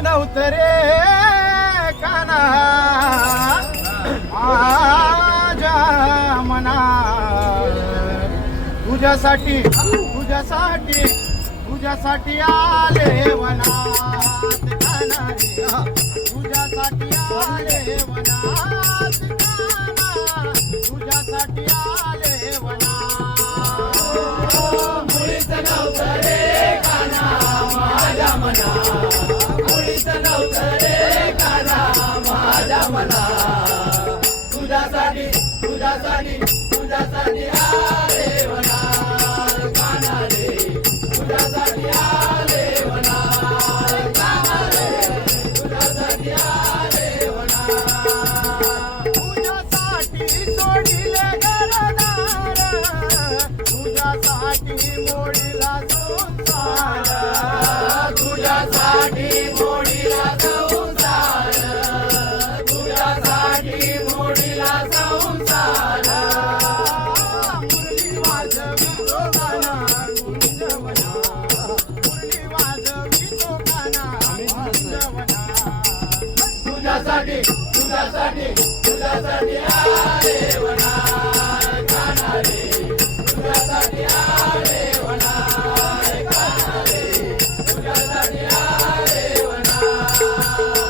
नव्हतं रे काना माझ्या मनात तुझ्यासाठी तुझ्यासाठी तुझ्यासाठी आले वनात काना रे तुझ्यासाठी आले वनात काना तुझ्यासाठी आले वनात मुळीच नव्हतं रे काना माझ्या मनात मुळीच नव्हतं रे काना माझ्या मनात तुझ्यासाठी तुझ्यासाठी तुझ्यासाठी आले वनात काना रे तुझ्यासाठी आले वनात काना रे तुझ्यासाठी आले वनात तुझ्यासाठी सोडिले घरदार तुझ्यासाठी मोडीला संसार तुझ्यासाठी मोडीला संसार तुझ्यासाठी मोडीला संसार मुरली वाजवी तो गाणा गुंजवना मुरली वाजवी तो गाणा गुंजवना तुझ्यासाठी तुझ्यासाठी तुझ्यासाठी